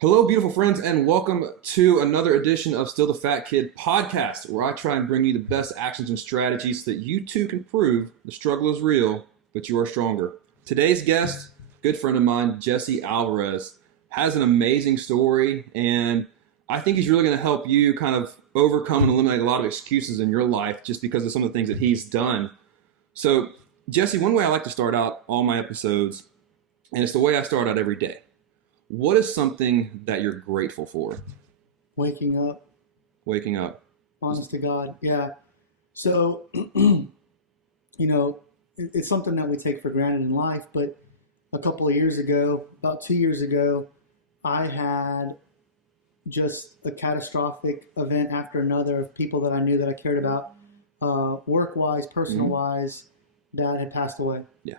Hello, beautiful friends, and welcome to another edition of Still the Fat Kid podcast, where I try and bring you the best actions and strategies so that you too can prove the struggle is real, but you are stronger. Today's guest, good friend of mine, Jesse Alvarez, has an amazing story, and I think he's really going to help you kind of overcome and eliminate a lot of excuses in your life just because of some of the things that he's done. So, Jesse, one way I like to start out all my episodes, and it's the way I start out every day. What is something that you're grateful for? Waking up. Waking up. Honest to God, yeah. So, it's something that we take for granted in life, but a couple of years ago, about 2 years ago, I had just a catastrophic event after another of people that I knew that I cared about, work-wise, personal-wise, that had passed away. Yeah.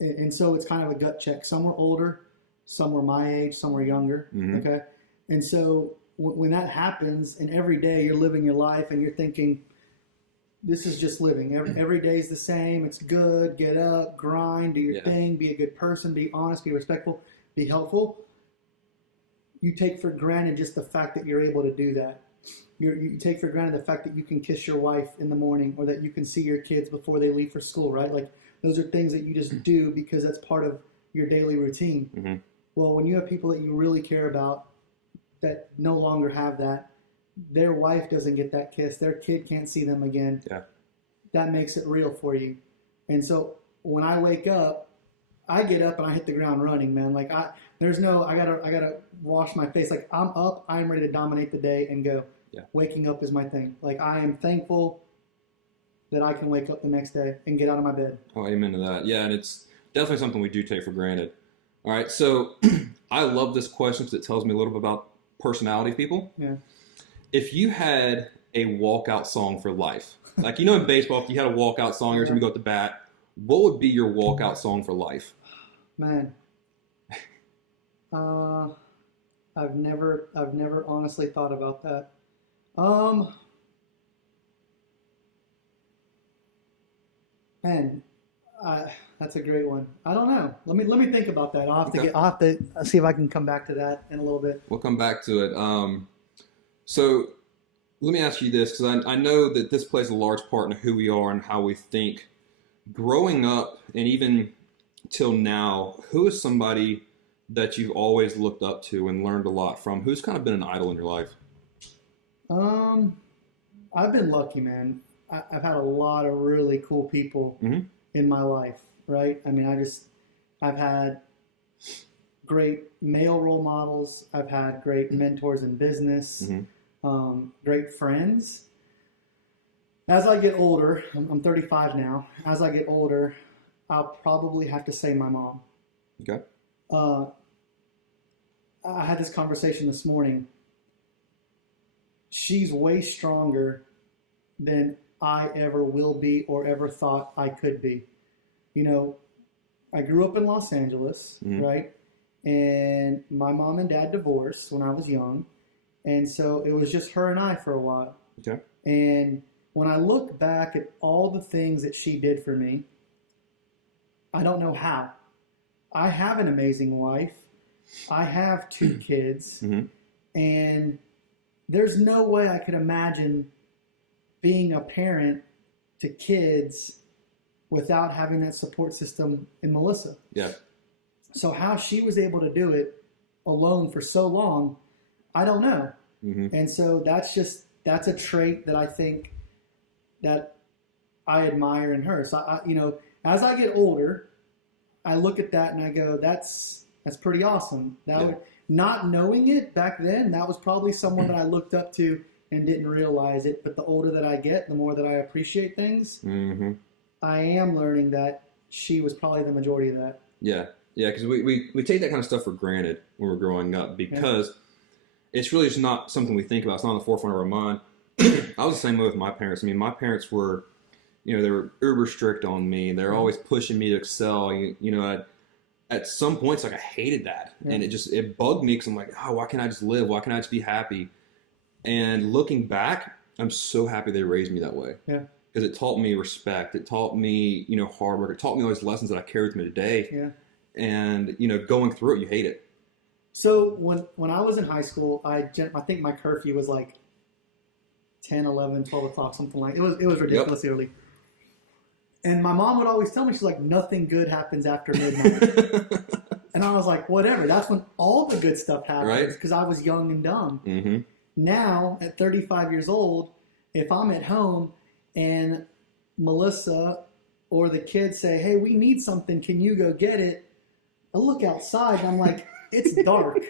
And so it's kind of a gut check. Some were older, some were my age, some were younger. Okay. And so when that happens, and every day you're living your life and you're thinking, this is just living. Every day is the same. It's good. Get up, grind, do your thing, be a good person, be honest, be respectful, be helpful. You take for granted just the fact that you're able to do that. You take for granted the fact that you can kiss your wife in the morning, or that you can see your kids before they leave for school, right? Like, those are things that you just do because that's part of your daily routine. Mm-hmm. Well, when you have people that you really care about that no longer have that, their wife doesn't get that kiss, their kid can't see them again. Yeah. That makes it real for you. And so when I wake up, I get up and I hit the ground running, man. Like I gotta wash my face. Like I'm up, I'm ready to dominate the day and go. Yeah. Waking up is my thing. Like I am thankful that I can wake up the next day and get out of my bed. Oh, amen to that. Yeah, and it's definitely something we do take for granted. All right, so I love this question because it tells me a little bit about personality of people. Yeah. If you had a walkout song for life, like in baseball, if you had a walkout song every time you go at the bat, what would be your walkout song for life? Man, I've never honestly thought about that. Man, that's a great one. I don't know. Let me think about that. I'll have to see if I can come back to that in a little bit. We'll come back to it. So let me ask you this, because I know that this plays a large part in who we are and how we think. Growing up, and even till now, who is somebody that you've always looked up to and learned a lot from? Who's kind of been an idol in your life? I've been lucky, man. I've had a lot of really cool people in my life, right? I mean, I've had great male role models. I've had great mentors in business, great friends. As I get older, I'm 35 now. As I get older, I'll probably have to say my mom. Okay. I had this conversation this morning. She's way stronger than I ever will be or ever thought I could be. I grew up in Los Angeles, right? And my mom and dad divorced when I was young. And so it was just her and I for a while. Okay. And when I look back at all the things that she did for me, I don't know how. I have an amazing wife. I have 2 kids. And there's no way I could imagine being a parent to kids without having that support system in Melissa. Yeah. So how she was able to do it alone for so long, I don't know. And so that's a trait that I think that I admire in her. So as I get older, I look at that and I go, that's pretty awesome. Not knowing it back then, that was probably someone that I looked up to and didn't realize it. But the older that I get, the more that I appreciate things. I am learning that she was probably the majority of that. Yeah, because we take that kind of stuff for granted when we're growing up because it's really just not something we think about. It's not on the forefront of our mind. I was the same way with my parents. I mean, my parents were, they were uber strict on me. They're always pushing me to excel. At some points, like I hated that, and it bugged me because I'm like, oh, why can't I just live? Why can't I just be happy? And looking back, I'm so happy they raised me that way. Yeah. Because it taught me respect. It taught me, hard work. It taught me all these lessons that I carry with me today. Yeah. And, going through it, you hate it. So when I was in high school, I think my curfew was like 10, 11, 12 o'clock, something like it was ridiculously early. And my mom would always tell me, she's like, nothing good happens after midnight. And I was like, whatever. That's when all the good stuff happens because I was young and dumb. Mm-hmm. Now, at 35 years old, if I'm at home and Melissa or the kids say, hey, we need something, can you go get it? I look outside and I'm like, it's dark.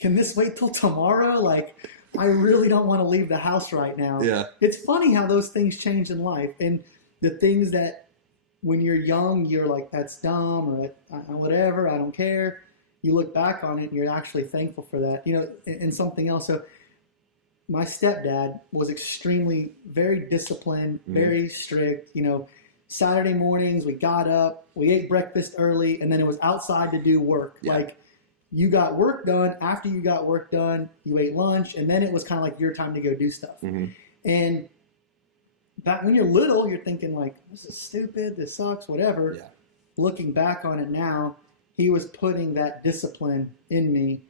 Can this wait till tomorrow? Like, I really don't want to leave the house right now. Yeah. It's funny how those things change in life. And the things that when you're young, you're like, that's dumb or whatever, I don't care. You look back on it and you're actually thankful for that. You know, and something else. So my stepdad was very disciplined, very strict. You know, Saturday mornings, we got up, we ate breakfast early, and then it was outside to do work. Yeah. Like, you got work done. After you got work done, you ate lunch, and then it was kind of like your time to go do stuff. Mm-hmm. And back when you're little, you're thinking like, this is stupid, this sucks, whatever. Yeah. Looking back on it now, he was putting that discipline in me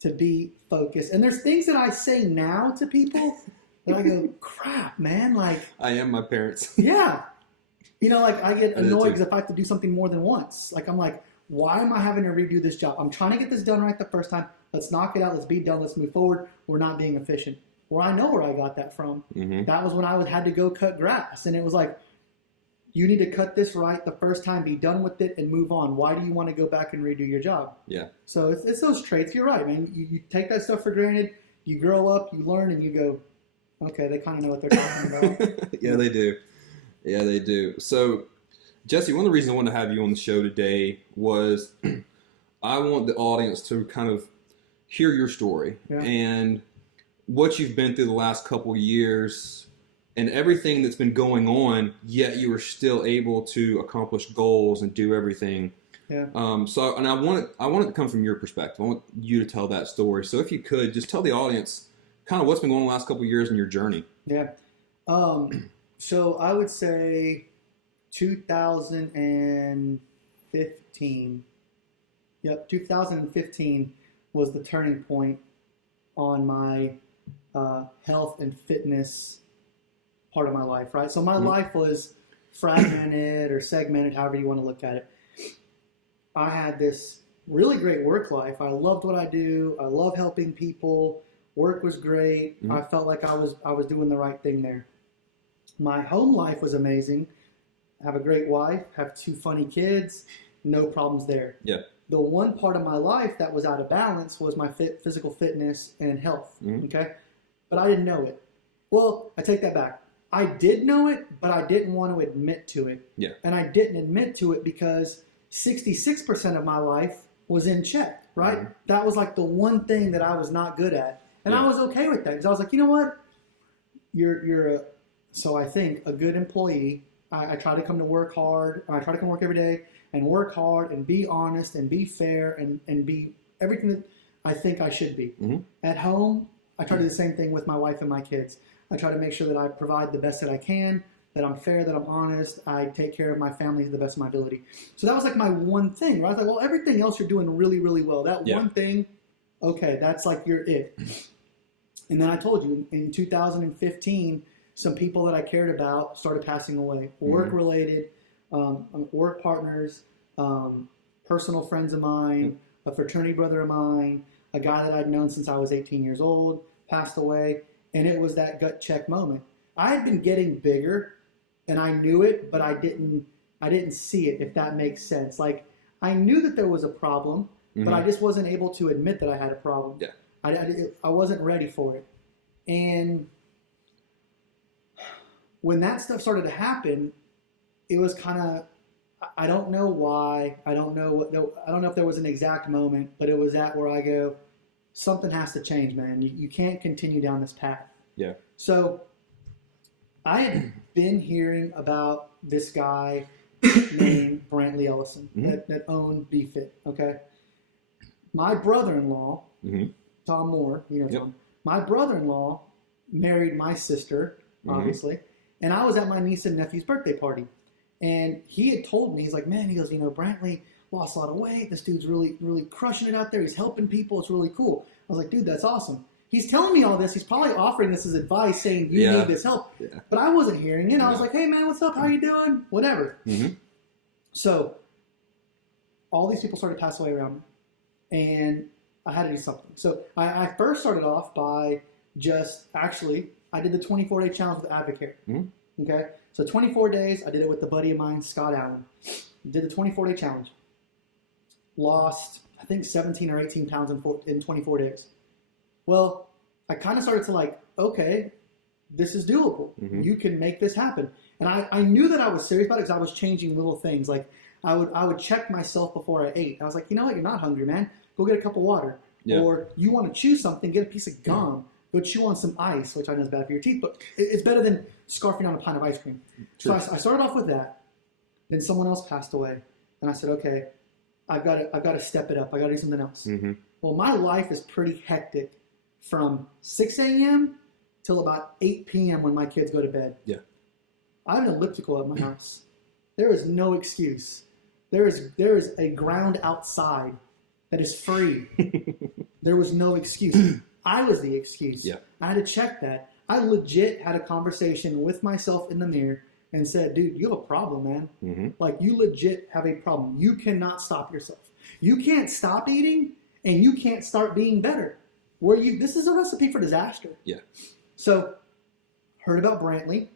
to be focused. And there's things that I say now to people that I go, crap, man, like. I am my parents. Yeah. You know, like I get annoyed because if I have to do something more than once, like I'm like, why am I having to redo this job? I'm trying to get this done right the first time. Let's knock it out. Let's be done. Let's move forward. We're not being efficient. Well, I know where I got that from. Mm-hmm. That was when I had to go cut grass. And it was like, you need to cut this right the first time, be done with it, and move on. Why do you want to go back and redo your job? Yeah. So it's those traits. You're right, man. You take that stuff for granted. You grow up, you learn, and you go, okay, they kind of know what they're talking about. Yeah, they do. Yeah, they do. So, Jesse, one of the reasons I wanted to have you on the show today was I want the audience to kind of hear your story and what you've been through the last couple of years and everything that's been going on, yet you were still able to accomplish goals and do everything. Yeah. So, and I want it to come from your perspective. I want you to tell that story. So if you could, just tell the audience kind of what's been going on the last couple of years in your journey. Yeah. So I would say 2015. Yep, 2015 was the turning point on my health and fitness part of my life, right? So my life was fragmented or segmented, however you want to look at it. I had this really great work life. I loved what I do. I love helping people. Work was great. I felt like I was doing the right thing there. My home life was amazing. I have a great wife, have 2 funny kids, no problems there. Yeah. The one part of my life that was out of balance was my physical fitness and health, okay? But I didn't know it. Well, I take that back. I did know it, but I didn't want to admit to it. Yeah. And I didn't admit to it because 66% of my life was in check, right? That was like the one thing that I was not good at. And I was okay with that because I was like, you know what? So I think a good employee. I try to come to work hard. I try to come to work every day and work hard and be honest and be fair and be everything that I think I should be. At home, I try to do the same thing with my wife and my kids. I try to make sure that I provide the best that I can, that I'm fair, that I'm honest. I take care of my family to the best of my ability. So that was like my one thing, right? I was like, well, everything else you're doing really, really well. That one thing, okay, that's like your it. And then I told you, in 2015, some people that I cared about started passing away. Work-related, work partners, personal friends of mine, a fraternity brother of mine, a guy that I'd known since I was 18 years old, passed away. And it was that gut check moment. I had been getting bigger, and I knew it, but I didn't see it, if that makes sense. Like, I knew that there was a problem, but I just wasn't able to admit that I had a problem. Yeah. I wasn't ready for it. And when that stuff started to happen, it was kind of, I don't know why, I don't know if there was an exact moment, but it was that where I go, something has to change, man. You can't continue down this path. Yeah. So I had been hearing about this guy named Brantley Ellison that owned BeFit. Okay. My brother-in-law, Tom Moore, you know Tom. My brother-in-law married my sister, obviously, and I was at my niece and nephew's birthday party. And he had told me, he's like, man, he goes, you know, Brantley, lost a lot of weight. This dude's really, really crushing it out there. He's helping people. It's really cool. I was like, dude, that's awesome. He's telling me all this. He's probably offering this as advice, saying you need this help. Yeah. But I wasn't hearing it. I was like, hey, man, what's up? How you doing? Whatever. Mm-hmm. So all these people started to pass away around me. And I had to do something. So I first started off by I did the 24-day challenge with Advocare. Mm-hmm. Okay? So 24 days, I did it with a buddy of mine, Scott Allen. Did the 24-day challenge. Lost, I think, 17 or 18 pounds in 24 days. Well, I kind of started to okay, this is doable. Mm-hmm. You can make this happen. And I knew that I was serious about it because I was changing little things. Like I would check myself before I ate. I was like, you know what? You're not hungry, man. Go get a cup of water. Yeah. Or you want to chew something, get a piece of gum. Go chew on some ice, which I know is bad for your teeth, but it's better than scarfing on a pint of ice cream. True. So I started off with that. Then someone else passed away. And I said, okay, I've got to step it up. I got to do something else. Mm-hmm. Well, my life is pretty hectic from 6 a.m. till about 8 p.m. when my kids go to bed. Yeah. I have an elliptical at my house. There is no excuse. There is a ground outside that is free. There was no excuse. I was the excuse. Yeah. I had to check that. I legit had a conversation with myself in the mirror and said, dude, you have a problem, man. Mm-hmm. You legit have a problem. You cannot stop yourself. You can't stop eating, and you can't start being better. This is a recipe for disaster. Yeah. So, heard about Brantley.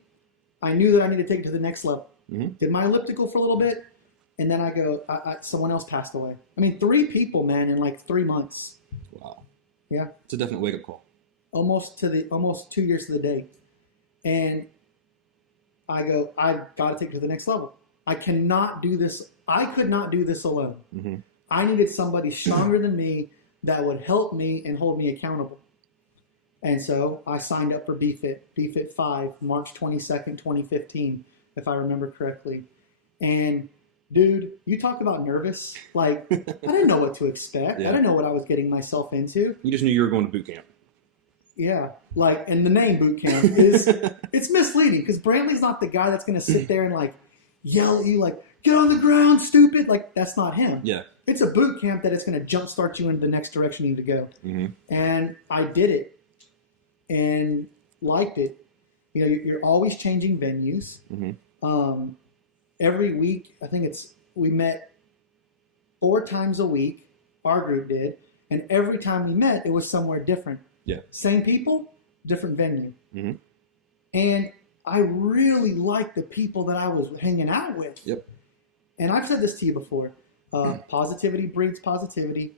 I knew that I needed to take it to the next level. Mm-hmm. Did my elliptical for a little bit, and then someone else passed away. I mean, 3 people, man, in 3 months. Wow. Yeah. It's a definite wake-up call. Almost 2 years to the date. And I got to take it to the next level. I cannot do this. I could not do this alone. Mm-hmm. I needed somebody stronger than me that would help me and hold me accountable. And so I signed up for BFit 5, March 22nd, 2015, if I remember correctly. And dude, you talk about nervous. I didn't know what to expect. Yeah. I didn't know what I was getting myself into. You just knew you were going to boot camp. Yeah. And the name boot camp is, it's misleading because Brantley's not the guy that's going to sit there and yell at you get on the ground, stupid. That's not him. Yeah. It's a boot camp that is going to jumpstart you into the next direction you need to go. Mm-hmm. And I did it and liked it. You know, you're always changing venues. Mm-hmm. Every week, I think we met 4 times a week, our group did, and every time we met, it was somewhere different. Yeah. Same people, different venue. Mm-hmm. And I really liked the people that I was hanging out with. Yep. And I've said this to you before. Positivity breeds positivity.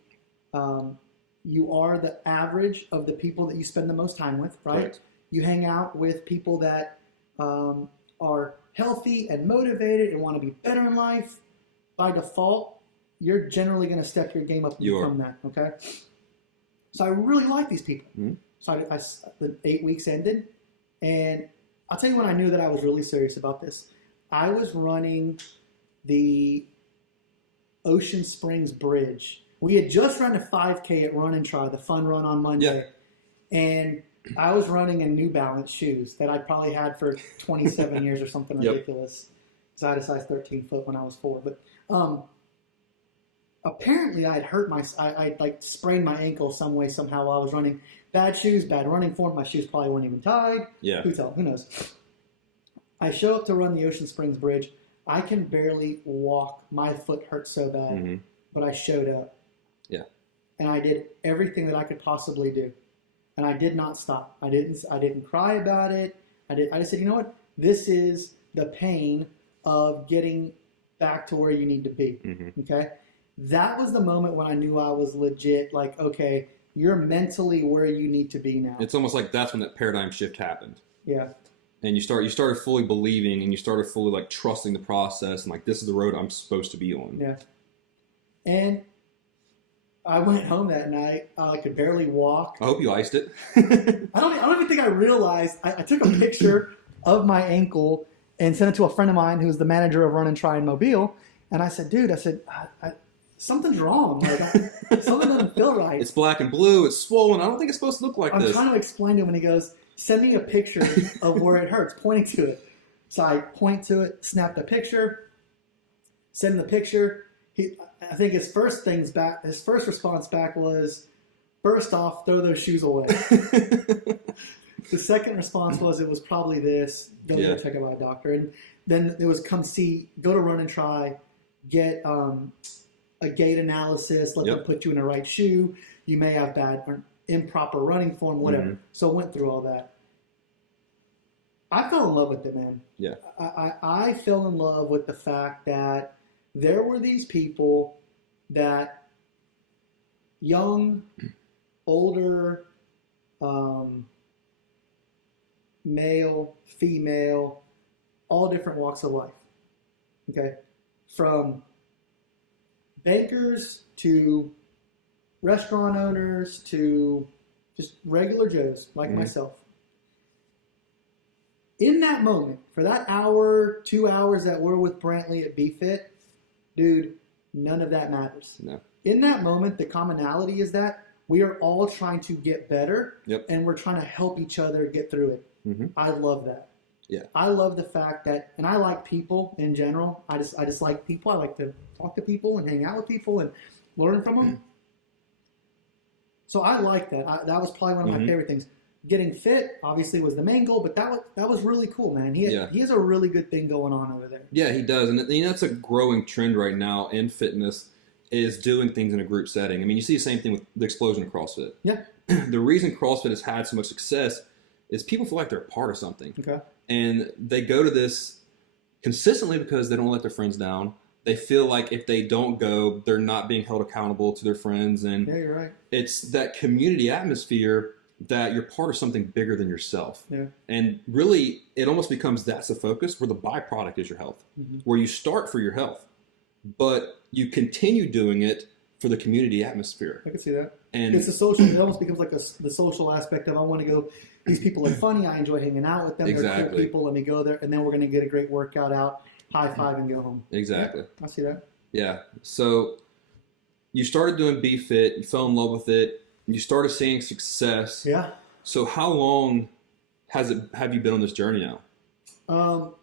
You are the average of the people that you spend the most time with, right? Correct. You hang out with people that are healthy and motivated and want to be better in life. By default, you're generally going to step your game up and become that, okay? So I really like these people. Mm-hmm. So the 8 weeks ended, and I'll tell you when I knew that I was really serious about this. I was running the Ocean Springs Bridge. We had just run a 5K at Run and Try, the fun run on Monday. Yeah. And I was running in New Balance shoes that I probably had for 27 years or something ridiculous. Because I had a size 13 foot when I was 4. But apparently I had I sprained my ankle some way, somehow while I was running. Bad shoes, bad running form. My shoes probably weren't even tied. Yeah. Who knows? I show up to run the Ocean Springs Bridge. I can barely walk. My foot hurts so bad. Mm-hmm. But I showed up. Yeah. And I did everything that I could possibly do. And I did not stop. I didn't cry about it. I just said, you know what? This is the pain of getting back to where you need to be. Mm-hmm. Okay? That was the moment when I knew I was legit, okay, you're mentally where you need to be now. It's almost like that's when that paradigm shift happened. Yeah. And you started fully believing, and you started fully trusting the process, and this is the road I'm supposed to be on. Yeah. And I went home that night. I could barely walk. I hope you iced it. I don't even think I realized. I took a picture of my ankle and sent it to a friend of mine who's the manager of Run and Try in Mobile. And I said, dude, something's wrong. Something doesn't feel right. It's black and blue. It's swollen. I don't think it's supposed to look like this. I'm trying to explain to him, and he goes, send me a picture of where it hurts, pointing to it. So I point to it, snap the picture, send him the picture. I think his first response back was, first off, throw those shoes away. The second response was, it was probably this, go get checked out by a doctor. And then it was, go to Run and Try, get a gait analysis, let them put you in the right shoe. You may have bad or improper running form, whatever. Mm-hmm. So went through all that. I fell in love with it, man. Yeah. I fell in love with the fact that there were these people that young, older, male, female, all different walks of life. Okay? From bankers to restaurant owners to just regular Joes like myself. In that moment, for that hour, 2 hours that we're with Brantley at BFit, dude, none of that matters. No. In that moment, the commonality is that we are all trying to get better, and we're trying to help each other get through it. Mm-hmm. I love that. Yeah. I love the fact that, and I like people in general. I just like people. I like to talk to people and hang out with people and learn from them. So I like that. That was probably one of my favorite things. Getting fit, obviously, was the main goal, but that was really cool, man. He has a really good thing going on over there. Yeah, he does. And that's a growing trend right now in fitness, is doing things in a group setting. I mean, you see the same thing with the explosion of CrossFit. Yeah. The reason CrossFit has had so much success is people feel like they're a part of something. Okay. And they go to this consistently because they don't let their friends down. They feel like if they don't go, they're not being held accountable to their friends. And yeah, you're right. It's that community atmosphere that you're part of something bigger than yourself. Yeah. And really, it almost becomes that's the focus, where the byproduct is your health, where you start for your health, but you continue doing it for the community atmosphere. I can see that. And it's a social, it almost becomes like the social aspect of, I want to go, these people are funny, I enjoy hanging out with them, they're cool people, let me go there, and then we're going to get a great workout out, high five, and go home. Exactly. Yeah, I see that. Yeah. So you started doing BFit, you fell in love with it, you started seeing success. Yeah. So how long have you been on this journey now?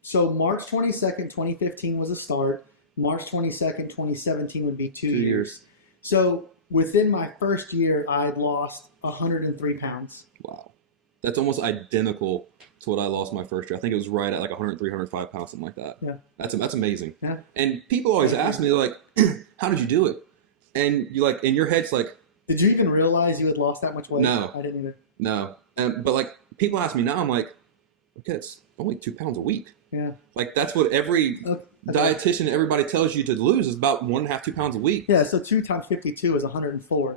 So March 22nd, 2015 was a start. March 22nd, 2017 would be 2 years. So within my first year, I had lost 103 pounds. Wow. That's almost identical to what I lost my first year. I think it was right at like 103, 105 pounds, something like that. Yeah. That's amazing. Yeah. And people always ask me, they're like, how did you do it? And you like, in your head's like, did you even realize you had lost that much weight? No. I didn't either. No. But like, people ask me now, I'm like, okay, it's only 2 pounds a week. Yeah. Like, that's what every dietitian, everybody tells you to lose is about 1.5, 2 pounds a week. Yeah, so 2 times 52 is 104,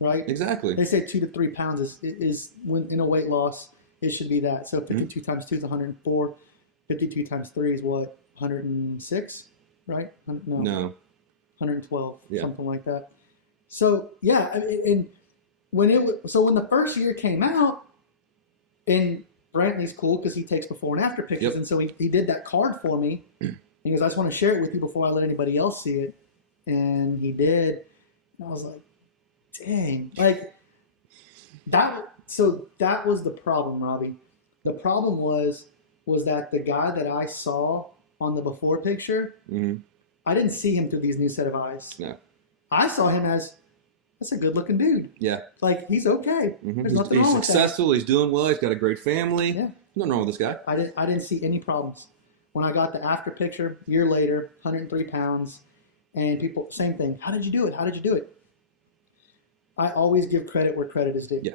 right? Exactly. They say 2 to 3 pounds is when in a weight loss, it should be that. So 52 times 2 is 104. 52 times 3 is what? 106, right? No. 112, something like that. So, yeah, and when the first year came out, and Brantley's cool because he takes before and after pictures, and so he did that card for me. He goes, I just want to share it with you before I let anybody else see it. And he did. And I was like, dang. Like, that was the problem, Robby. The problem was that the guy that I saw on the before picture, I didn't see him through these new set of eyes. Yeah. I saw him as, that's a good-looking dude. Yeah. Like, he's okay. There's nothing wrong with that. He's successful. He's doing well. He's got a great family. Yeah. Nothing wrong with this guy. I didn't see any problems. When I got the after picture, a year later, 103 pounds, and people, same thing. How did you do it? How did you do it? I always give credit where credit is due. Yeah.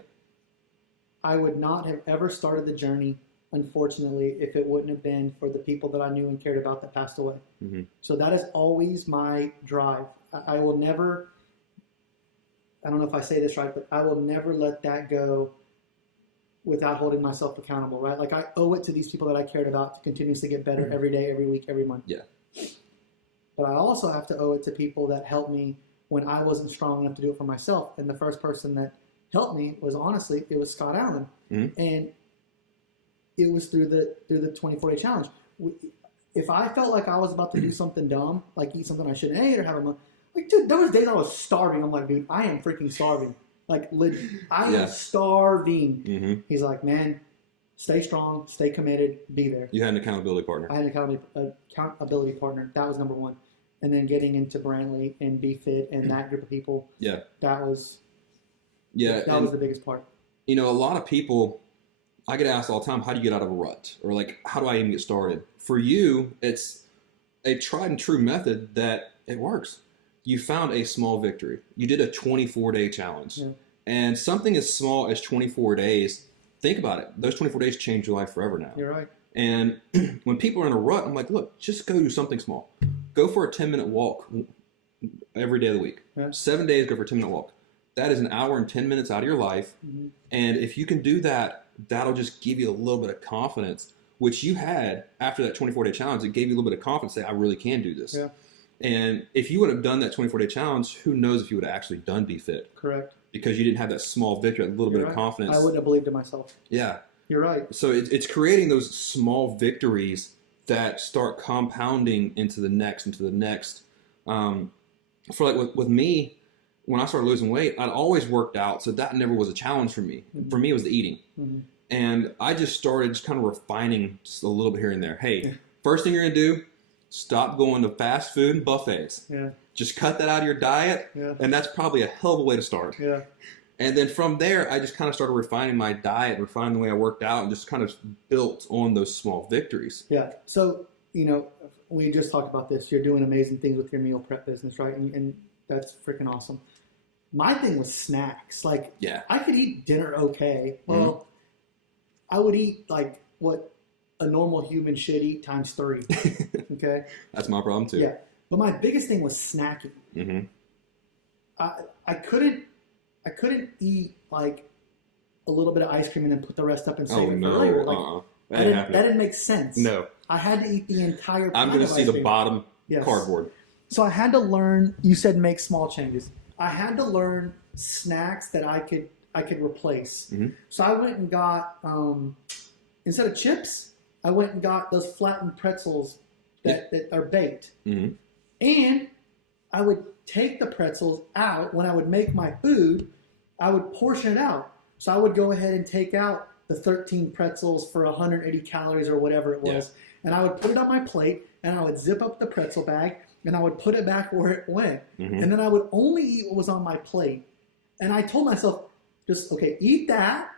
I would not have ever started the journey, unfortunately, if it wouldn't have been for the people that I knew and cared about that passed away. So that is always my drive. I will never, I don't know if I say this right, but I will never let that go without holding myself accountable, right? Like, I owe it to these people that I cared about to continuously get better every day, every week, every month. Yeah. But I also have to owe it to people that helped me when I wasn't strong enough to do it for myself. And the first person that helped me was, honestly, it was Scott Allen. And it was through the 24-day challenge. If I felt like I was about to do something dumb, like eat something I shouldn't eat or have a, like, dude, there was days I was starving. I'm like, dude, I am freaking starving. Like, I am starving. He's like, man, stay strong, stay committed, be there. You had an accountability partner. I had an accountability partner. That was number one. and then getting into Brantley and Be Fit and that group of people. Yeah. That was the biggest part. A lot of people, I get asked all the time, how do you get out of a rut? Or like, how do I even get started? For you, it's a tried and true method that it works. You found a small victory. You did a 24-day challenge. Yeah. And something as small as 24 days, think about it. Those 24 days change your life forever now. You're right. And when people are in a rut, I'm like, look, just go do something small. Go for a 10-minute walk every day of the week. Yeah. 7 days, go for a 10-minute walk. That is an hour and 10 minutes out of your life. Mm-hmm. And if you can do that, that'll just give you a little bit of confidence, which you had after that 24-day challenge. It gave you a little bit of confidence to say, I really can do this. Yeah. And if you would have done that 24-day challenge, who knows if you would have actually done Be Fit. Correct. Because you didn't have that small victory, a little bit of confidence. I wouldn't have believed in myself. Yeah. You're right. So it's creating those small victories that start compounding into the next. For like with me, when I started losing weight, I'd always worked out, so that never was a challenge for me. Mm-hmm. For me, it was the eating. Mm-hmm. And I just started just kind of refining just a little bit here and there. Hey, first thing you're going to do, stop going to fast food and buffets. Yeah. Just cut that out of your diet, and that's probably a hell of a way to start. Yeah. And then from there, I just kind of started refining my diet, refining the way I worked out, and just kind of built on those small victories. Yeah. So, we just talked about this. You're doing amazing things with your meal prep business, right? And that's freaking awesome. My thing was snacks. Like, I could eat dinner okay. Well, I would eat like what a normal human should eat times 3. Okay? That's my problem too. Yeah. But my biggest thing was snacking. Mm-hmm. I couldn't eat like a little bit of ice cream and then put the rest up and save it for later. Like, that didn't make sense. No. I had to eat the entire pint. I'm going to see the bottom cardboard. So I had to learn, you said make small changes. I had to learn snacks that I could replace. Mm-hmm. So I went and got, instead of chips, I went and got those flattened pretzels that are baked. Mm-hmm. And I would take the pretzels out. When I would make my food, I would portion it out. So I would go ahead and take out the 13 pretzels for 180 calories or whatever it was. And I would put it on my plate, and I would zip up the pretzel bag, and I would put it back where it went. Mm-hmm. And then I would only eat what was on my plate. And I told myself, eat that,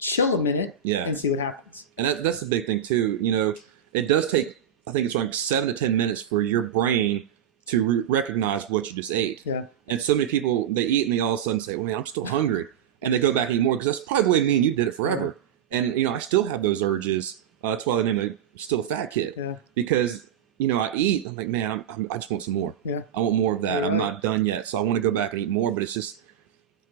chill a minute, and see what happens. And that's the big thing too. It does take, I think it's like 7 to 10 minutes for your brain to recognize what you just ate. Yeah. And so many people, they eat and they all of a sudden say, well, man, I'm still hungry. And they go back and eat more because that's probably the way me and you did it forever. Yeah. And, I still have those urges. That's why the name of Still a Fat Kid. Yeah. Because, I eat, I'm like, man, I just want some more. Yeah. I want more of that. I'm not done yet. So I want to go back and eat more. But it's just,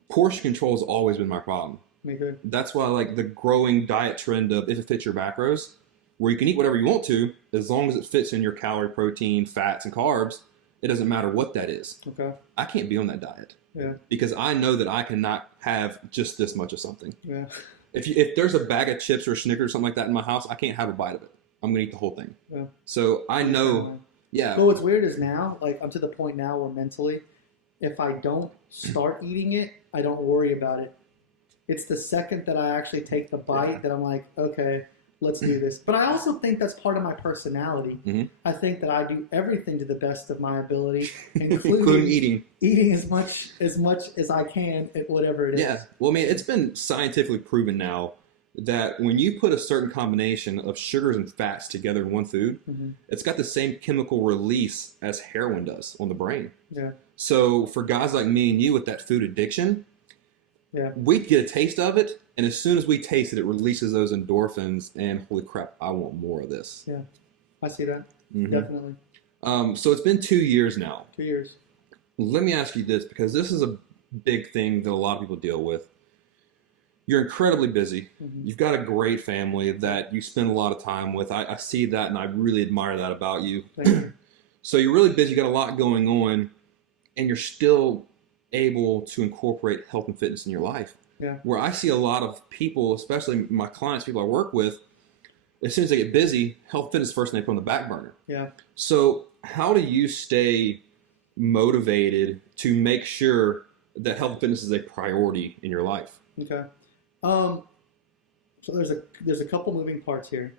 portion control has always been my problem. Me too. That's why I like the growing diet trend of if it fits your macros, where you can eat whatever you want to, as long as it fits in your calorie, protein, fats, and carbs. It doesn't matter what that is. Okay. I can't be on that diet. Yeah. Because I know that I cannot have just this much of something. Yeah. If there's a bag of chips or Snickers or something like that in my house, I can't have a bite of it. I'm going to eat the whole thing. Yeah. So I know, But what's weird is now, like I'm to the point now where mentally, if I don't start eating it, I don't worry about it. It's the second that I actually take the bite that I'm like, okay, let's do this. But I also think that's part of my personality. Mm-hmm. I think that I do everything to the best of my ability, including eating as much as I can at whatever it is. Yeah. Well, I mean, it's been scientifically proven now that when you put a certain combination of sugars and fats together in one food, it's got the same chemical release as heroin does on the brain. Yeah. So for guys like me and you with that food addiction, we get a taste of it, and as soon as we taste it, it releases those endorphins, and holy crap, I want more of this. Yeah, I see that. Definitely. So it's been 2 years now. 2 years. Let me ask you this, because this is a big thing that a lot of people deal with. You're incredibly busy. You've got a great family that you spend a lot of time with. I see that, and I really admire that about you. Thank you. So you're really busy. You got a lot going on, and you're still able to incorporate health and fitness in your life. Yeah. Where I see a lot of people, especially my clients, people I work with, as soon as they get busy, health fitness first, and they put on the back burner. Yeah. So how do you stay motivated to make sure that health and fitness is a priority in your life? Okay. So there's a couple moving parts here.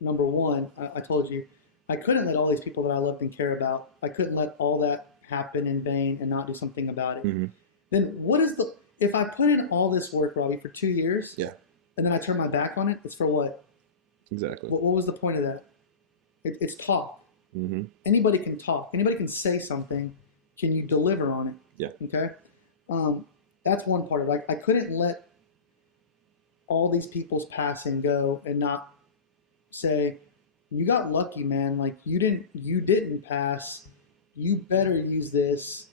Number one, I told you, I couldn't let all these people that I loved and care about, I couldn't let all that happen in vain and not do something about it. Mm-hmm. Then if I put in all this work, Robby, for 2 years, and then I turn my back on it, it's for what? Exactly. What was the point of that? It's talk. Mm-hmm. Anybody can talk. Anybody can say something. Can you deliver on it? Yeah. Okay? That's one part of it. I couldn't let all these people's passing go and not say, you got lucky, man. Like, you didn't pass. You better use this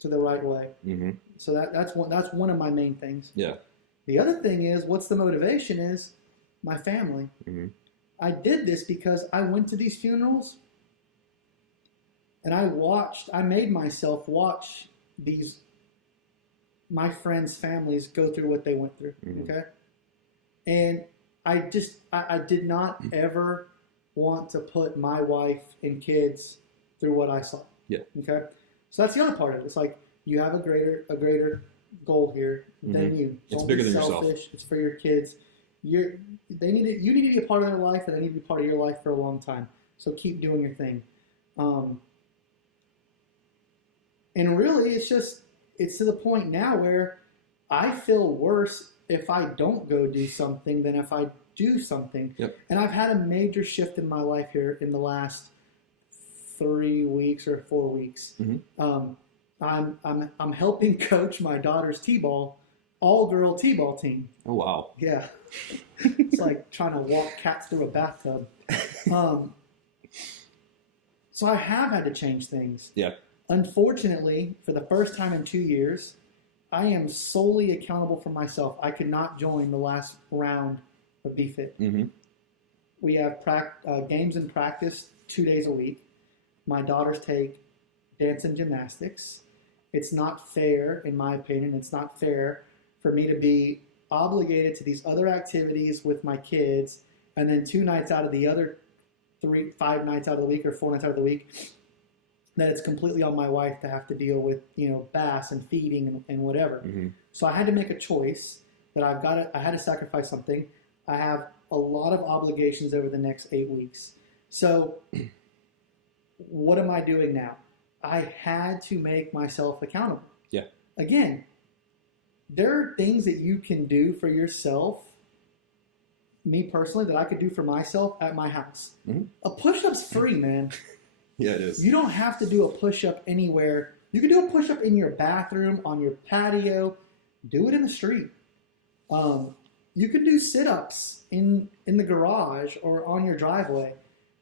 to the right way. Mm-hmm. So that's one of my main things. Yeah. The other thing is, what's the motivation is my family. Mm-hmm. I did this because I went to these funerals and I made myself watch my friends' families go through what they went through. Mm-hmm. Okay. And I did not ever want to put my wife and kids through what I saw. Yeah. Okay. So that's the other part of it. It's like, you have a greater goal here than you. It's Don't bigger be than selfish. yourself. It's for your kids. You need to be a part of their life, and they need to be part of your life for a long time. So keep doing your thing. And really, it's to the point now where I feel worse if I don't go do something than if I do something. Yep. And I've had a major shift in my life here in the last 3 weeks or 4 weeks. Mm-hmm. I'm helping coach my daughter's T-ball, all-girl T-ball team. Oh, wow. Yeah. It's like trying to walk cats through a bathtub. So I have had to change things. Yeah. Unfortunately, for the first time in 2 years, I am solely accountable for myself. I could not join the last round of BFIT. Mm-hmm. We have games and practice 2 days a week. My daughters take dance and gymnastics. It's not fair, in my opinion, it's not fair for me to be obligated to these other activities with my kids, and then 2 nights out of the other 5 nights out of the week or 4 nights out of the week, that it's completely on my wife to have to deal with, bass and feeding and whatever. Mm-hmm. So I had to make a choice that I had to sacrifice something. I have a lot of obligations over the next 8 weeks. So what am I doing now? I had to make myself accountable. Yeah. Again, there are things that you can do for yourself, me personally, that I could do for myself at my house. Mm-hmm. A push-up's free, man. Yeah, it is. You don't have to do a push-up anywhere. You can do a push-up in your bathroom, on your patio. Do it in the street. You can do sit-ups in the garage or on your driveway.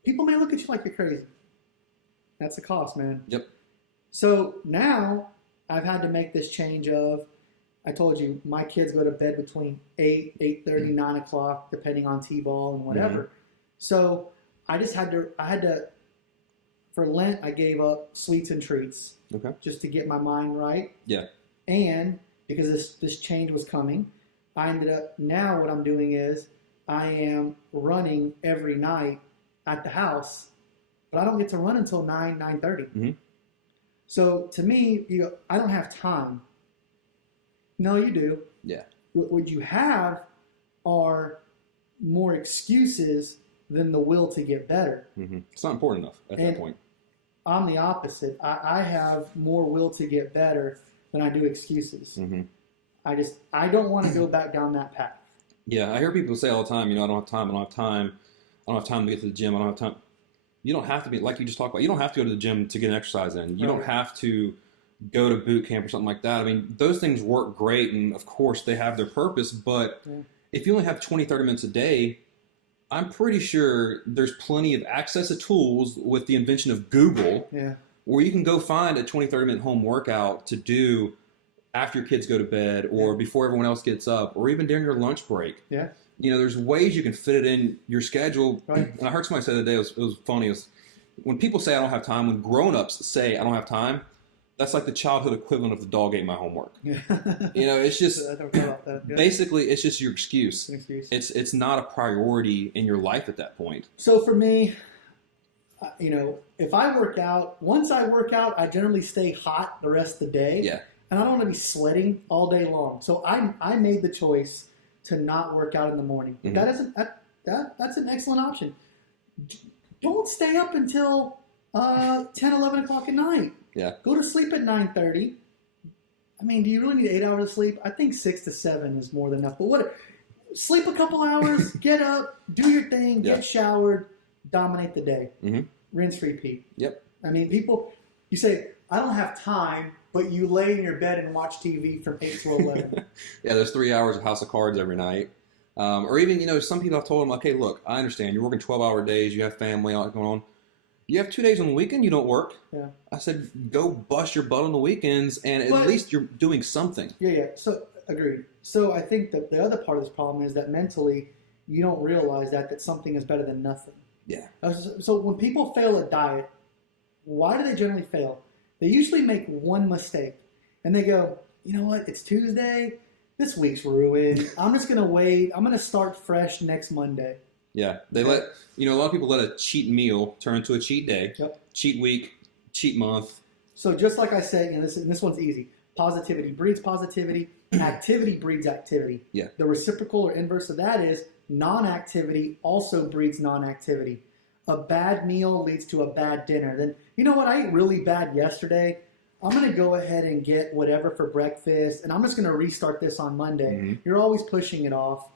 People may look at you like you're crazy. That's the cost, man. Yep. So now I've had to make this change of, I told you, my kids go to bed between 8, 8:30, 9 o'clock, depending on T-ball and whatever. Mm-hmm. So I had to, for Lent, I gave up sweets and treats. Okay. Just to get my mind right. Yeah. And because this change was coming, I ended up, now what I'm doing is I am running every night at the house, but I don't get to run until 9:30. Mm-hmm. So to me, I don't have time. No, you do. Yeah. What you have are more excuses than the will to get better. Mm-hmm. It's not important enough at that point. I'm the opposite. I have more will to get better than I do excuses. Mm-hmm. I don't want to go back down that path. Yeah, I hear people say all the time, I don't have time, I don't have time. I don't have time to get to the gym, I don't have time. You don't have to be, like you just talked about, you don't have to go to the gym to get an exercise in. You don't have to go to boot camp or something like that. I mean, those things work great, and of course they have their purpose, but if you only have 20, 30 minutes a day, I'm pretty sure there's plenty of access to tools with the invention of Google where you can go find a 20, 30-minute home workout to do after your kids go to bed or before everyone else gets up or even during your lunch break. Yeah. There's ways you can fit it in your schedule. Right. And I heard somebody say the other day, it was funny. It was, when people say I don't have time, when grown-ups say I don't have time, that's like the childhood equivalent of the dog ate my homework. Yeah. It's just, I don't know about that. Yeah. basically, it's just your excuse. It's not a priority in your life at that point. So for me, if I work out, once I work out, I generally stay hot the rest of the day. Yeah. And I don't want to be sweating all day long. So I made the choice to not work out in the morning. Mm-hmm. That's an excellent option. don't stay up until 10, 11 o'clock at night. Yeah. Go to sleep at 9:30. I mean, do you really need 8 hours of sleep? I think 6 to 7 is more than enough. But what? Sleep a couple hours, get up, do your thing, get showered, dominate the day. Rinse, repeat. Yep. I mean, people, you say, I don't have time, but you lay in your bed and watch TV from 8 to 11. Yeah, there's 3 hours of House of Cards every night. Or even, some people I've told them, like, hey, look, I understand. You're working 12-hour days. You have family, all that going on. You have 2 days on the weekend you don't work. Yeah. I said, go bust your butt on the weekends, and at least you're doing something. Yeah. So, agreed. So, I think that the other part of this problem is that mentally, you don't realize that something is better than nothing. Yeah. So, when people fail at diet, why do they generally fail? They usually make one mistake, and they go, you know what? It's Tuesday. This week's ruined. I'm just going to wait. I'm going to start fresh next Monday. Yeah. They let, a lot of people let a cheat meal turn into a cheat day, cheat week, cheat month. So just like I said, this one's easy. Positivity breeds positivity. Activity breeds activity. Yeah. The reciprocal or inverse of that is non-activity also breeds non-activity. A bad meal leads to a bad dinner. Then, you know what? I ate really bad yesterday. I'm going to go ahead and get whatever for breakfast, and I'm just going to restart this on Monday. You're always pushing it off.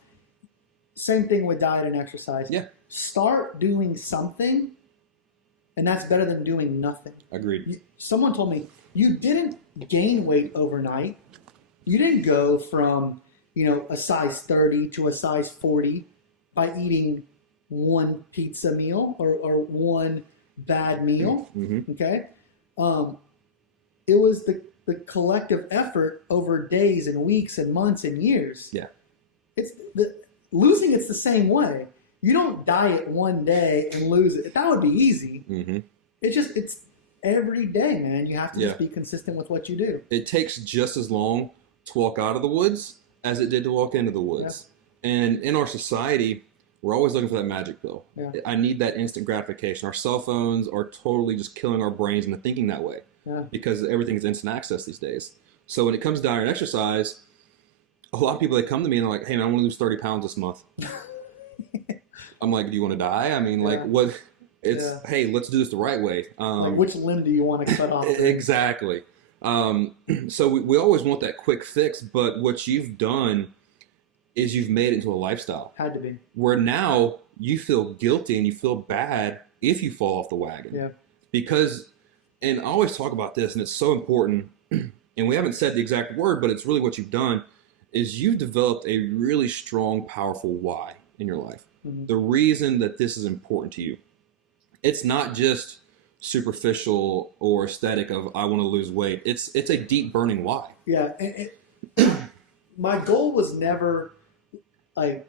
Same thing with diet and exercise. Yeah. Start doing something, and that's better than doing nothing. Agreed. Someone told me, you didn't gain weight overnight. You didn't go from, a size 30 to a size 40 by eating one pizza meal or one bad meal. Okay? It was the collective effort over days and weeks and months and years. Yeah. Losing it's the same way. You don't diet one day and lose it. That would be easy. It's every day, man. You have to just be consistent with what you do. It takes just as long to walk out of the woods as it did to walk into the woods. Yeah. And in our society, we're always looking for that magic pill. Yeah. I need that instant gratification. Our cell phones are totally just killing our brains into thinking that way. Yeah. Because everything is instant access these days. So when it comes to diet and exercise, a lot of people, they come to me and they're like, hey, man, I want to lose 30 pounds this month. I'm like, do you want to die? I mean, what? It's, hey, let's do this the right way. Which limb do you want to cut off? Exactly. So we always want that quick fix, but what you've done is you've made it into a lifestyle. Had to be. Where now you feel guilty and you feel bad if you fall off the wagon. Yeah. Because, and I always talk about this, and it's so important, and we haven't said the exact word, but it's really what you've done, is you've developed a really strong, powerful why in your life. The reason that this is important to you. It's not just superficial or aesthetic of I want to lose weight. It's a deep burning why. Yeah. My goal was never like,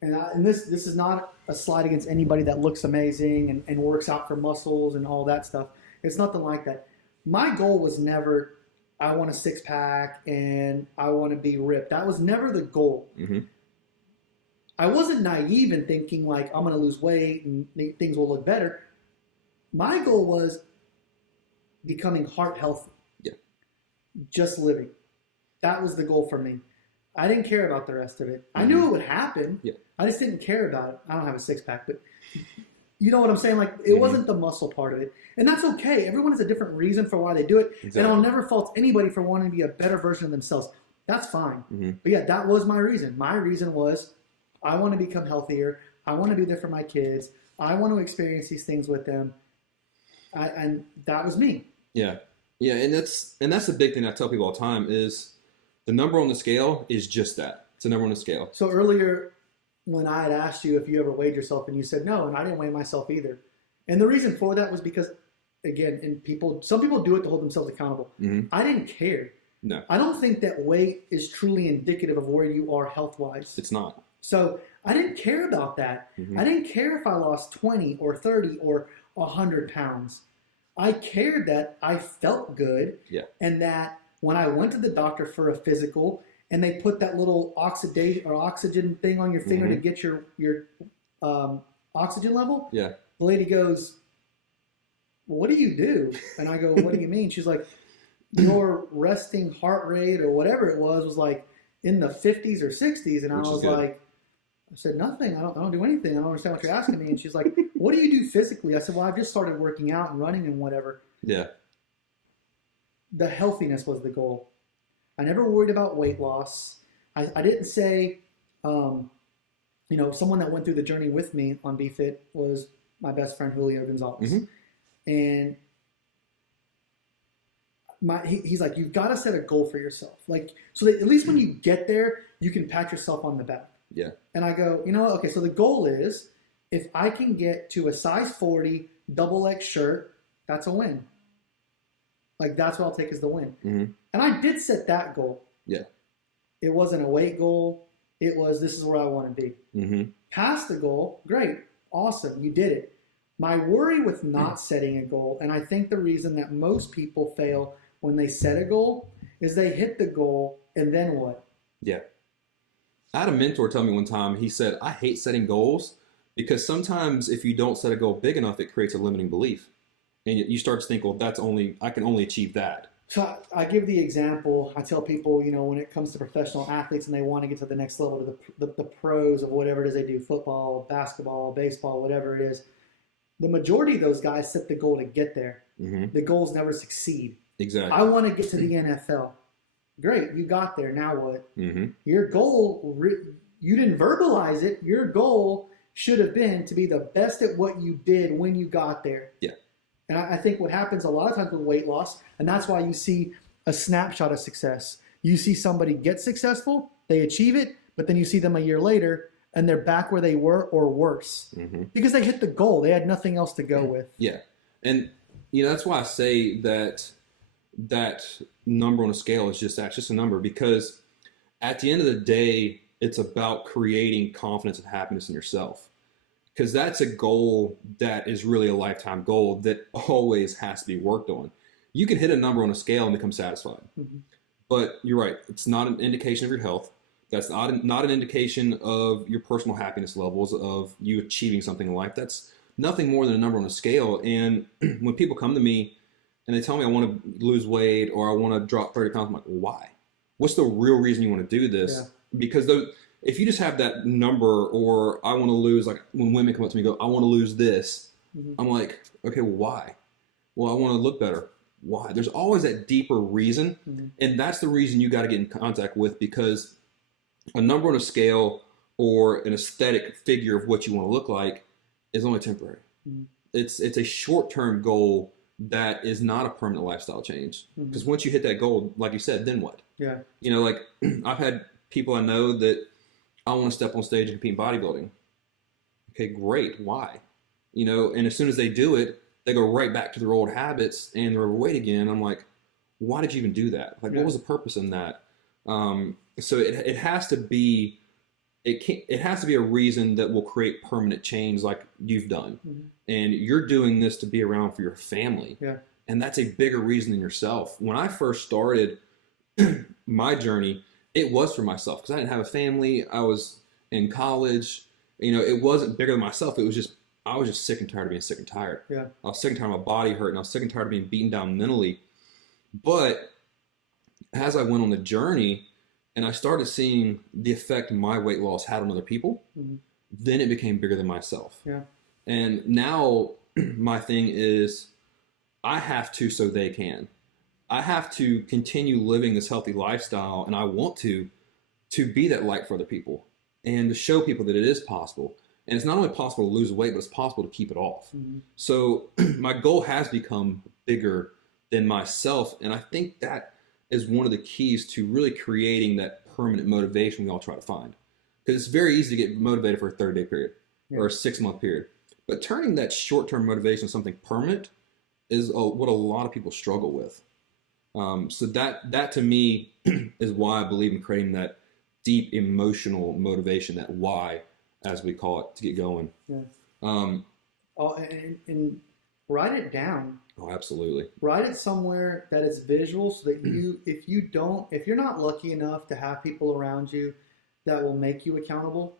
and this is not a slight against anybody that looks amazing and works out for muscles and all that stuff. It's nothing like that. My goal was never, I want a six pack and I want to be ripped. That was never the goal. I wasn't naive in thinking like I'm going to lose weight and things will look better. My goal was becoming heart healthy. Yeah. Just living. That was the goal for me. I didn't care about the rest of it. I knew it would happen. Yeah. I just didn't care about it. I don't have a six pack, but you know what I'm saying? Like it wasn't the muscle part of it. And that's okay. Everyone has a different reason for why they do it. Exactly. And I'll never fault anybody for wanting to be a better version of themselves. That's fine. But yeah, that was my reason. My reason was I want to become healthier. I want to be there for my kids. I want to experience these things with them. And that was me. Yeah. Yeah. And that's the big thing I tell people all the time is the number on the scale is just that. It's a number on the scale. So earlier when I had asked you if you ever weighed yourself and you said no, and I didn't weigh myself either. And the reason for that was because, again, some people do it to hold themselves accountable. I didn't care. No. I don't think that weight is truly indicative of where you are health-wise. It's not. So I didn't care about that. I didn't care if I lost 20 or 30 or 100 pounds. I cared that I felt good and that when I went to the doctor for a physical and they put that little oxygen thing on your finger to get your oxygen level, the lady goes, well, what do you do? And I go, what do you mean? She's like, your resting heart rate or whatever it was like in the 50s or 60s. And I was like, I said, nothing. I don't do anything. I don't understand what you're asking me. And she's like, what do you do physically? I said, well, I've just started working out and running and whatever. Yeah. The healthiness was the goal. I never worried about weight loss. I didn't say, someone that went through the journey with me on BFit was my best friend, Julio Gonzalez. And he's like, you've got to set a goal for yourself. Like, so that at least when you get there, you can pat yourself on the back. Yeah. And I go, you know what? Okay, so the goal is if I can get to a size 40 double X shirt, that's a win. Like, that's what I'll take as the win. And I did set that goal. Yeah. It wasn't a weight goal. It was, this is where I want to be. Past the goal, great. Awesome. You did it. My worry with not setting a goal, and I think the reason that most people fail when they set a goal is they hit the goal and then what? Yeah. I had a mentor tell me one time, he said, I hate setting goals because sometimes if you don't set a goal big enough, it creates a limiting belief. And you start to think, well, I can only achieve that. So I give the example, I tell people, when it comes to professional athletes and they want to get to the next level, to the pros of whatever it is they do, football, basketball, baseball, whatever it is, the majority of those guys set the goal to get there. The goals never succeed. Exactly. I want to get to the NFL. Great, you got there. Now what? Your goal, you didn't verbalize it. Your goal should have been to be the best at what you did when you got there. Yeah. And I think what happens a lot of times with weight loss, and that's why you see a snapshot of success. You see somebody get successful, they achieve it, but then you see them a year later and they're back where they were or worse because they hit the goal. They had nothing else to go with. Yeah. And, that's why I say that number on a scale is just a number, because at the end of the day, it's about creating confidence and happiness in yourself. Because that's a goal that is really a lifetime goal that always has to be worked on. You can hit a number on a scale and become satisfied. But you're right. It's not an indication of your health. That's not an indication of your personal happiness levels, of you achieving something in life. That's nothing more than a number on a scale. And when people come to me and they tell me I want to lose weight or I want to drop 30 pounds, I'm like, well, why? What's the real reason you want to do this? Yeah. Because if you just have that number, or I want to lose, like when women come up to me and go, I want to lose this, I'm like, okay, well, why? Well, I want to look better. Why? There's always that deeper reason. And that's the reason you got to get in contact with, because a number on a scale or an aesthetic figure of what you want to look like is only temporary. It's a short-term goal that is not a permanent lifestyle change. Because once you hit that goal, like you said, then what? Yeah. Like I've had people I know that I want to step on stage and compete in bodybuilding. Okay, great. Why? And as soon as they do it, they go right back to their old habits and they're overweight again. I'm like, why did you even do that? Like, what was the purpose in that? So it has to be, it has to be a reason that will create permanent change, like you've done. And you're doing this to be around for your family. Yeah. And that's a bigger reason than yourself. When I first started my journey, it was for myself because I didn't have a family. I was in college. It wasn't bigger than myself. It was just, I was just sick and tired of being sick and tired. Yeah. I was sick and tired of my body hurting. I was sick and tired of being beaten down mentally. But as I went on the journey and I started seeing the effect my weight loss had on other people, then it became bigger than myself. Yeah. And now my thing is I have to so they can. I have to continue living this healthy lifestyle, and I want to be that light for other people and to show people that it is possible. And it's not only possible to lose weight, but it's possible to keep it off. So my goal has become bigger than myself, and I think that is one of the keys to really creating that permanent motivation we all try to find. Because it's very easy to get motivated for a 30-day period or a 6-month period. But turning that short-term motivation into something permanent is what a lot of people struggle with. So that to me is why I believe in creating that deep emotional motivation, that why, as we call it, to get going. Yeah. And write it down. Oh, absolutely. Write it somewhere that is visual, so that if you're not lucky enough to have people around you that will make you accountable,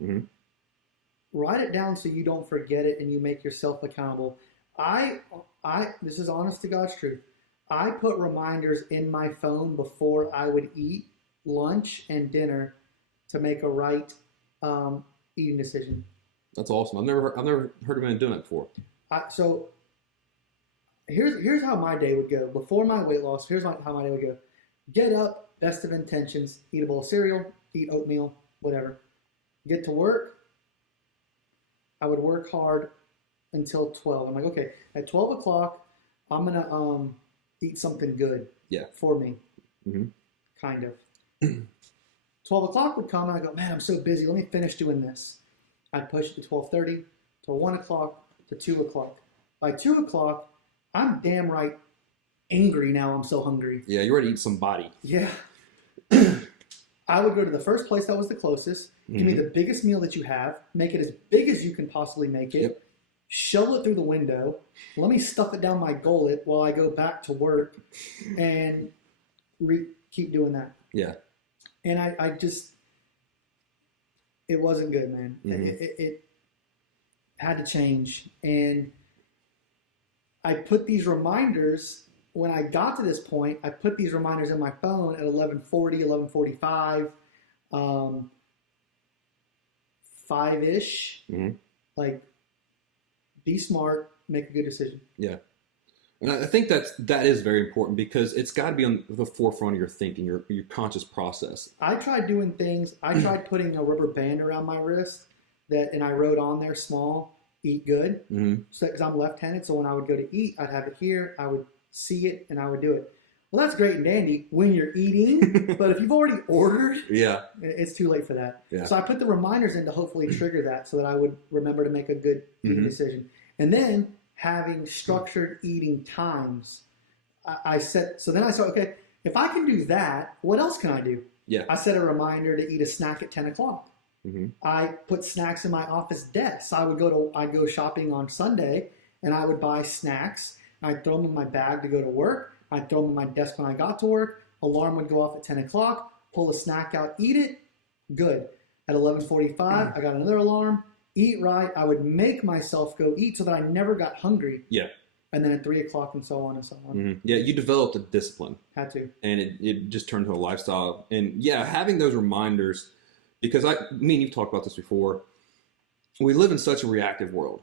write it down so you don't forget it and you make yourself accountable. This is honest to God's truth. I put reminders in my phone before I would eat lunch and dinner to make a right eating decision. That's awesome. I've never heard of anyone doing that before. So here's how my day would go. Before my weight loss, here's how my day would go. Get up, best of intentions, eat a bowl of cereal, eat oatmeal, whatever. Get to work. I would work hard until 12. I'm like, okay, at 12 o'clock, I'm going to eat something good for me. Mm-hmm. Kind of. 12 o'clock would come and I go, man, I'm so busy. Let me finish doing this. I'd push it to 12:30, to 1 o'clock, to 2 o'clock. By 2 o'clock, I'm damn right angry now. I'm so hungry. Yeah, you're ready to eat some body. Yeah. I would go to the first place that was the closest. Give me the biggest meal that you have. Make it as big as you can possibly make it. Yep. Shovel it through the window. Let me stuff it down my gullet while I go back to work and keep doing that. Yeah. And I just, it wasn't good, man. Mm-hmm. It had to change. And I put these reminders, when I got to this point, I put these reminders in my phone at 11:40, 11:45, 5-ish. Mm-hmm. Like, be smart, make a good decision. Yeah. And I think that is very important because it's got to be on the forefront of your thinking, your conscious process. I tried doing things. I tried putting a rubber band around my wrist and I wrote on there, small, eat good. Mm-hmm. So because I'm left-handed, so when I would go to eat, I'd have it here. I would see it and I would do it. Well, that's great and dandy when you're eating, but if you've already ordered, it's too late for that. Yeah. So I put the reminders in to hopefully trigger that so that I would remember to make a good eating decision. And then having structured eating times, I said, okay, if I can do that, what else can I do? Yeah. I set a reminder to eat a snack at 10 o'clock. Mm-hmm. I put snacks in my office desk. I'd go shopping on Sunday and I would buy snacks. I'd throw them in my bag to go to work. I'd throw them in my desk when I got to work. Alarm would go off at 10 o'clock. Pull a snack out, eat it. Good. At 11:45, I got another alarm. Eat right. I would make myself go eat so that I never got hungry. Yeah. And then at 3 o'clock and so on and so on. Mm-hmm. Yeah, you developed a discipline. Had to. And it just turned into a lifestyle. And yeah, having those reminders, because me and you've talked about this before, we live in such a reactive world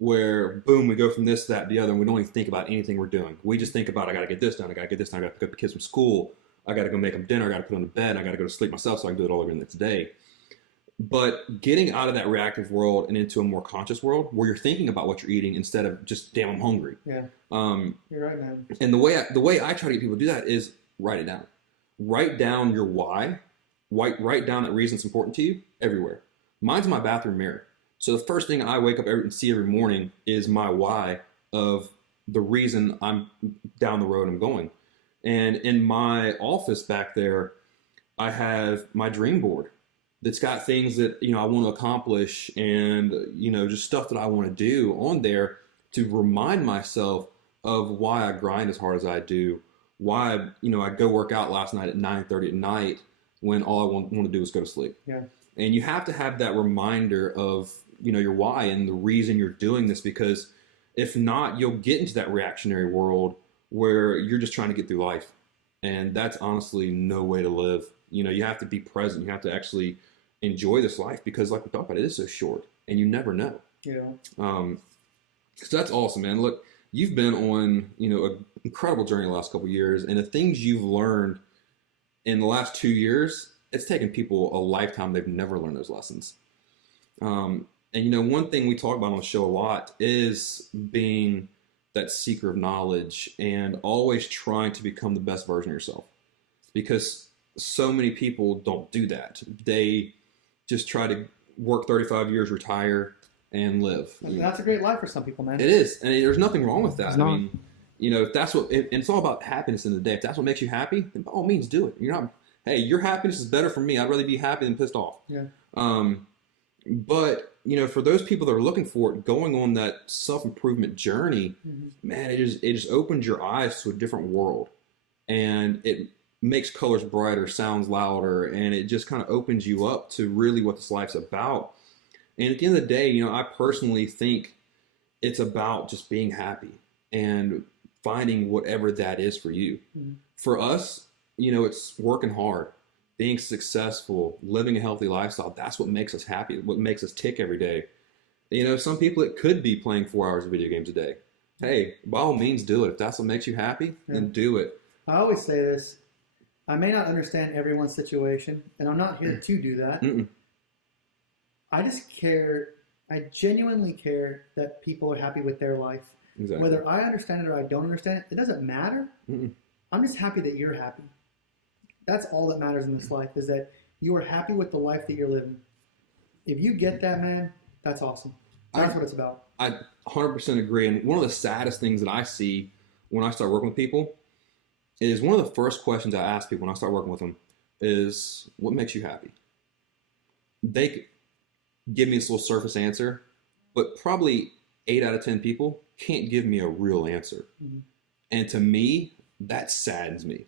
where, boom, we go from this, that, the other, and we don't even think about anything we're doing. We just think about, I got to get this done, I got to get this done, I got to pick up the kids from school, I got to go make them dinner, I got to put them to bed, I got to go to sleep myself so I can do it all over the next day. But getting out of that reactive world and into a more conscious world where you're thinking about what you're eating instead of just, damn, I'm hungry. Yeah. You're right, man. And the way I try to get people to do that is write it down. Write down your why. Write down that reason it's important to you everywhere. Mine's my bathroom mirror. So the first thing I wake up and see every morning is my why of the reason I'm down the road I'm going. And in my office back there, I have my dream board that's got things that, I want to accomplish and, just stuff that I want to do on there to remind myself of why I grind as hard as I do, why, I go work out last night at 9:30 at night when all I want to do is go to sleep. Yeah. And you have to have that reminder of, your why and the reason you're doing this, because if not, you'll get into that reactionary world where you're just trying to get through life. And that's honestly no way to live. You have to be present. You have to actually enjoy this life because, like we talked about, it is so short and you never know. Yeah. So that's awesome, man. Look, you've been on, an incredible journey the last couple of years, and the things you've learned in the last 2 years, it's taken people a lifetime. They've never learned those lessons. And one thing we talk about on the show a lot is being that seeker of knowledge and always trying to become the best version of yourself, because so many people don't do that. They just try to work 35 years, retire, and live. That's a great life for some people, man. It is, and there's nothing wrong with that. I mean, if that's what, and it's all about happiness in the day. If that's what makes you happy, then by all means do it. Hey, your happiness is better for me. I'd rather be happy than pissed off. Yeah. But for those people that are looking for it, going on that self-improvement journey, man, it just opens your eyes to a different world, and it makes colors brighter, sounds louder, and it just kind of opens you up to really what this life's about. And at the end of the day, I personally think it's about just being happy and finding whatever that is for you. For us, it's working hard being successful, living a healthy lifestyle, that's what makes us happy, what makes us tick every day. You know, some people, it could be playing 4 hours of video games a day. Hey, by all means, do it. If that's what makes you happy, then do it. I always say this. I may not understand everyone's situation, and I'm not here to do that. I just care. I genuinely care that people are happy with their life. Exactly. Whether I understand it or I don't understand it, it doesn't matter. I'm just happy that you're happy. That's all that matters in this life, is that you are happy with the life that you're living. If you get that, man, that's awesome. That's what it's about. I 100% agree. And one of the saddest things that I see when I start working with people is one of the first questions I ask people when I start working with them is, what makes you happy? They give me this little surface answer, but probably 8 out of 10 people can't give me a real answer. And to me, that saddens me.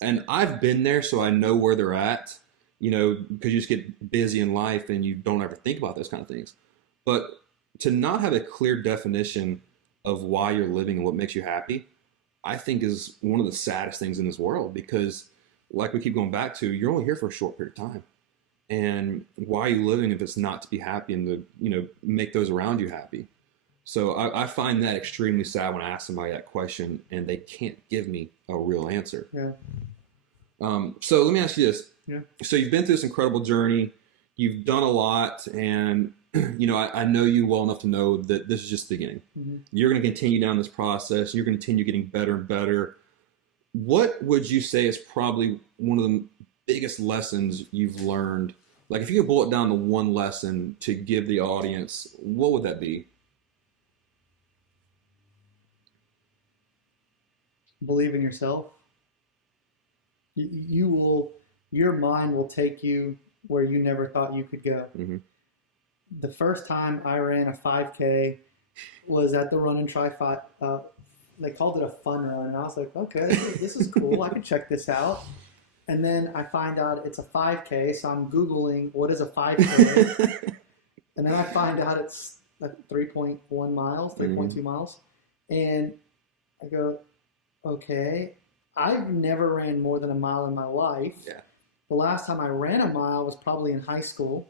And I've been there, so I know where they're at, you know, because you just get busy in life and you don't ever think about those kind of things. But to not have a clear definition of why you're living and what makes you happy, I think is one of the saddest things in this world, because like we keep going back to, you're only here for a short period of time. And why are you living if it's not to be happy and to, you know, make those around you happy? So I find that extremely sad when I ask somebody that question and they can't give me a real answer. So let me ask you this. So you've been through this incredible journey. You've done a lot, and you know, I know you well enough to know that this is just the beginning. You're going to continue down this process. You're going to continue getting better and better. What would you say is probably one of the biggest lessons you've learned? Like, if you could boil it down to one lesson to give the audience, what would that be? Believe in yourself. Your mind will take you where you never thought you could go. The first time I ran a 5K was at the Run and Try 5. They called it a fun run, and I was like, okay, this is cool. I can check this out. And then I find out it's a 5K, so I'm Googling what is a 5K. And then I find out it's like 3.1 miles, 3.2 miles. And I go, okay, I've never ran more than a mile in my life. The last time I ran a mile was probably in high school.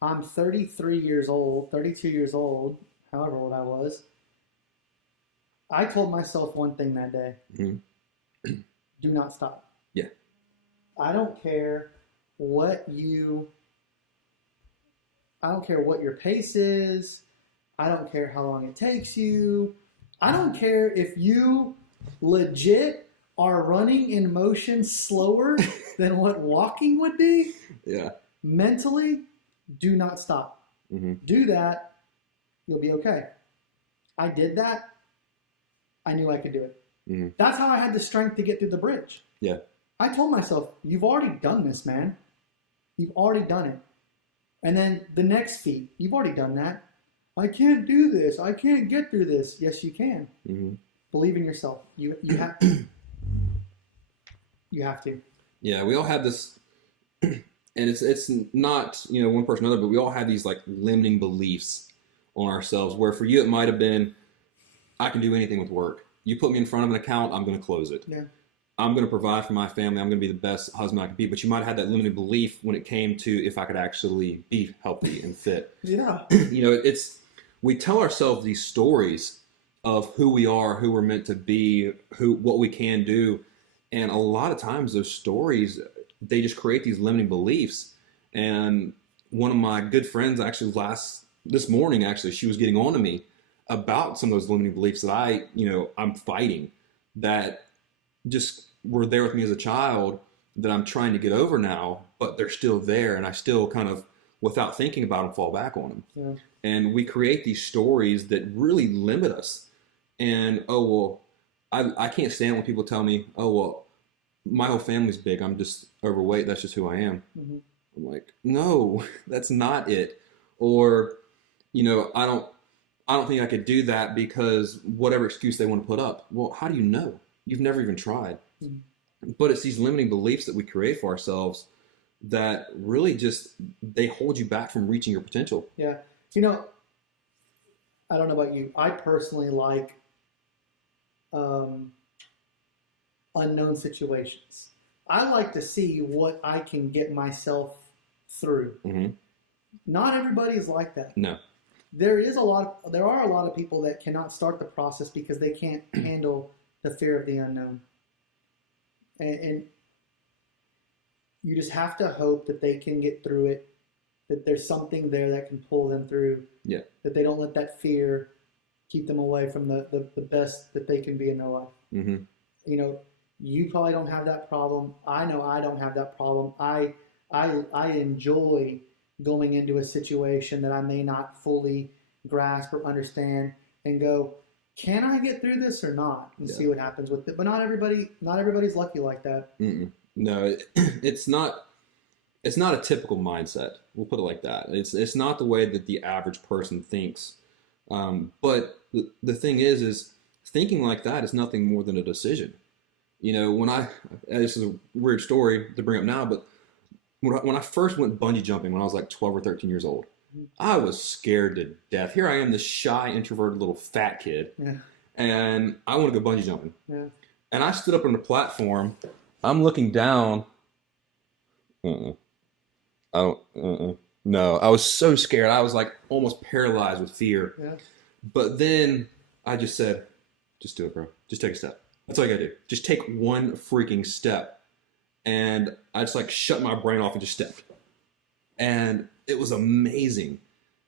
I'm 33 years old, 32 years old, however old I was. I told myself one thing that day. Do not stop. I don't care what your pace is. I don't care how long it takes you. I don't care if you legit are running in motion slower than what walking would be. Mentally, do not stop. Do that. You'll be okay. I did that. I knew I could do it. That's how I had the strength to get through the bridge. I told myself, you've already done this, man. You've already done it. And then the next feat, you've already done that. I can't do this. I can't get through this. Yes, you can. Believe in yourself. You have to. You have to. Yeah, we all have this, and it's not, you know, one person or another, but we all have these like limiting beliefs on ourselves, where for you it might have been, I can do anything with work. You put me in front of an account, I'm going to close it. I'm going to provide for my family. I'm going to be the best husband I can be. But you might have had that limited belief when it came to if I could actually be healthy and fit. You know, we tell ourselves these stories of who we are, who we're meant to be, what we can do. And a lot of times those stories, they just create these limiting beliefs. And one of my good friends actually this morning, she was getting on to me about some of those limiting beliefs that I'm fighting, that just were there with me as a child, that I'm trying to get over now, but they're still there. And I still kind of, without thinking about them, fall back on them. And we create these stories that really limit us. And, I can't stand when people tell me, my whole family's big, I'm just overweight, that's just who I am. I'm like, no, that's not it. Or, I don't think I could do that because whatever excuse they want to put up. Well, how do you know? You've never even tried. But it's these limiting beliefs that we create for ourselves that really just, they hold you back from reaching your potential. I don't know about you. I personally like unknown situations. I like to see what I can get myself through. Mm-hmm. Not everybody is like that. No. There are a lot of people that cannot start the process because they can't handle the fear of the unknown. And you just have to hope that they can get through it, that there's something there that can pull them through. Yeah. That they don't let that fear keep them away from the best that they can be in their life. Mm-hmm. You know, you probably don't have that problem. I know I don't have that problem. I enjoy going into a situation that I may not fully grasp or understand and go, can I get through this or not? And see what happens with it. But not everybody's lucky like that. Mm-mm. No, it's not a typical mindset. We'll put it like that. It's not the way that the average person thinks. But the thing is thinking like that is nothing more than a decision. You know, this is a weird story to bring up now, but when I first went bungee jumping when I was like 12 or 13 years old, I was scared to death. Here I am, this shy, introverted little fat kid, and I want to go bungee jumping. Yeah. And I stood up on the platform. I'm looking down. No, I was so scared. I was like almost paralyzed with fear. Yeah. But then I just said, just do it, bro. Just take a step. That's all you gotta do. Just take one freaking step. And I just like shut my brain off and just stepped. And it was amazing,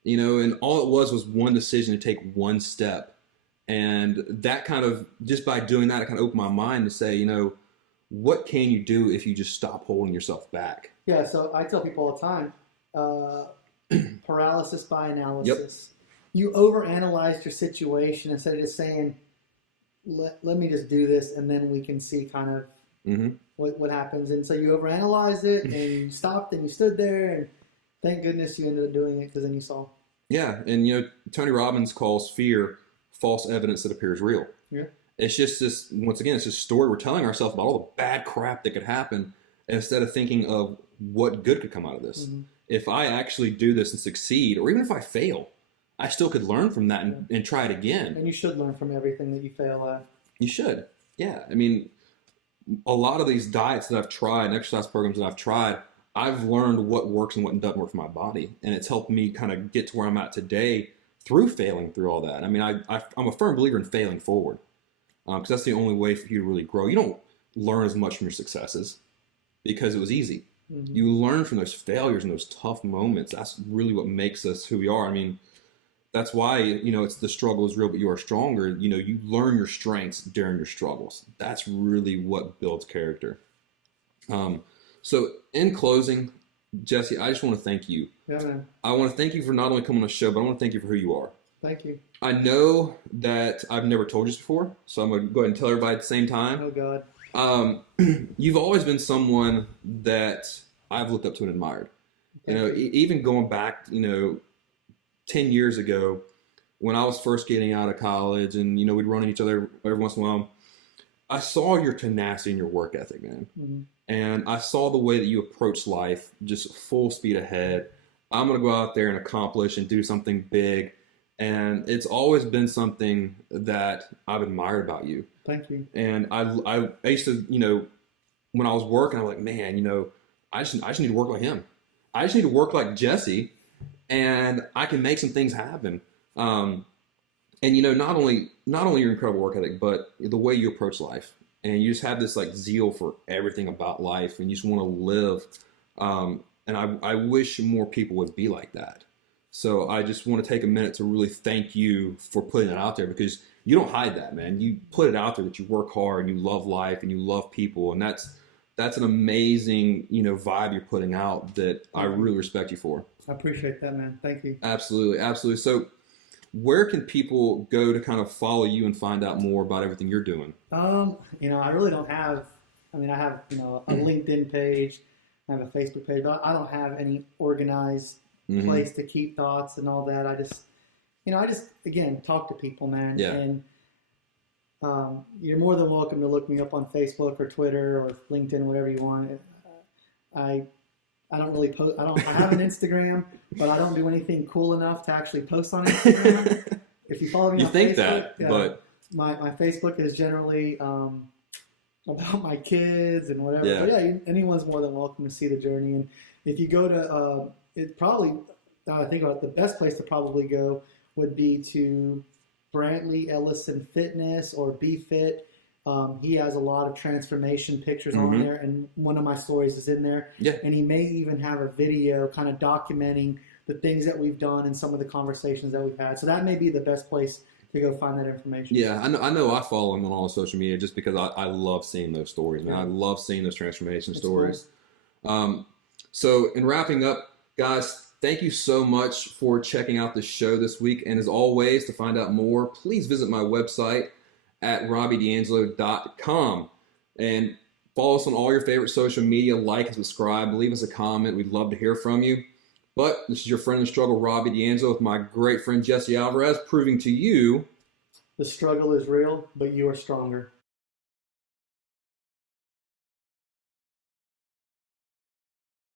you know, and all it was one decision to take one step. And that kind of, just by doing that, it kind of opened my mind to say, you know, what can you do if you just stop holding yourself back? Yeah, so I tell people all the time, paralysis by analysis. Yep. You overanalyzed your situation instead of just saying, let me just do this and then we can see kind of what happens. And so you overanalyzed it and you stopped and you stood there and thank goodness you ended up doing it because then you saw. Yeah, and you know, Tony Robbins calls fear false evidence that appears real. Yeah. It's just this, once again, it's this story we're telling ourselves about all the bad crap that could happen instead of thinking of what good could come out of this. Mm-hmm. If I actually do this and succeed, or even if I fail, I still could learn from that and try it again. And you should learn from everything that you fail at. You should. Yeah. I mean, a lot of these diets that I've tried and exercise programs that I've tried, I've learned what works and what doesn't work for my body. And it's helped me kind of get to where I'm at today through failing through all that. I mean, I'm a firm believer in failing forward because that's the only way for you to really grow. You don't learn as much from your successes because it was easy. Mm-hmm. You learn from those failures and those tough moments. That's really what makes us who we are. I mean, that's why, you know, it's the struggle is real, but you are stronger. You know, you learn your strengths during your struggles. That's really what builds character. So in closing, Jesse, I just want to thank you. Yeah, man. I want to thank you for not only coming on the show, but I want to thank you for who you are. Thank you. I know that I've never told you this before, so I'm going to go ahead and tell everybody at the same time. Oh, God. You've always been someone that I've looked up to and admired. You know, even going back, you know, 10 years ago when I was first getting out of college and, you know, we'd run into each other every once in a while, I saw your tenacity and your work ethic, man. Mm-hmm. And I saw the way that you approach life, just full speed ahead. I'm going to go out there and accomplish and do something big. And it's always been something that I've admired about you. Thank you. And I used to, you know, when I was working, I was like, man, you know, I just need to work like him. I just need to work like Jesse, and I can make some things happen. And you know, not only your incredible work ethic, but the way you approach life, and you just have this like zeal for everything about life, and you just want to live. And I wish more people would be like that. So I just want to take a minute to really thank you for putting it out there, because you don't hide that, man. You put it out there that you work hard and you love life and you love people, and that's an amazing, you know, vibe you're putting out that I really respect you for. I appreciate that, man. Thank you. Absolutely, absolutely. So where can people go to kind of follow you and find out more about everything you're doing? You know, I really don't have, I mean, I have, you know, a LinkedIn page, I have a Facebook page, but I don't have any organized place to keep thoughts and all that. I just, again, talk to people, man. Yeah. And you're more than welcome to look me up on Facebook or Twitter or LinkedIn, whatever you want. I don't really post. I have an Instagram, but I don't do anything cool enough to actually post on Instagram. If you follow me on Facebook, but my Facebook is generally about my kids and whatever. Yeah. But yeah, anyone's more than welcome to see the journey. And if you go to, it probably, I think about it, the best place to probably go would be to Brantley Ellison Fitness or BeFit. He has a lot of transformation pictures on there, and one of my stories is in there. Yeah. And he may even have a video kind of documenting the things that we've done and some of the conversations that we've had. So that may be the best place to go find that information. Yeah, I know I follow him on all social media just because I love seeing those stories, man. I love seeing those transformation stories. Cool. So in wrapping up, guys, thank you so much for checking out the show this week. And as always, to find out more, please visit my website at robbydangelo.com and follow us on all your favorite social media, like and subscribe, leave us a comment. We'd love to hear from you. But this is your friend in the struggle, Robby D'Angelo, with my great friend Jesse Alvarez, proving to you the struggle is real, but you are stronger.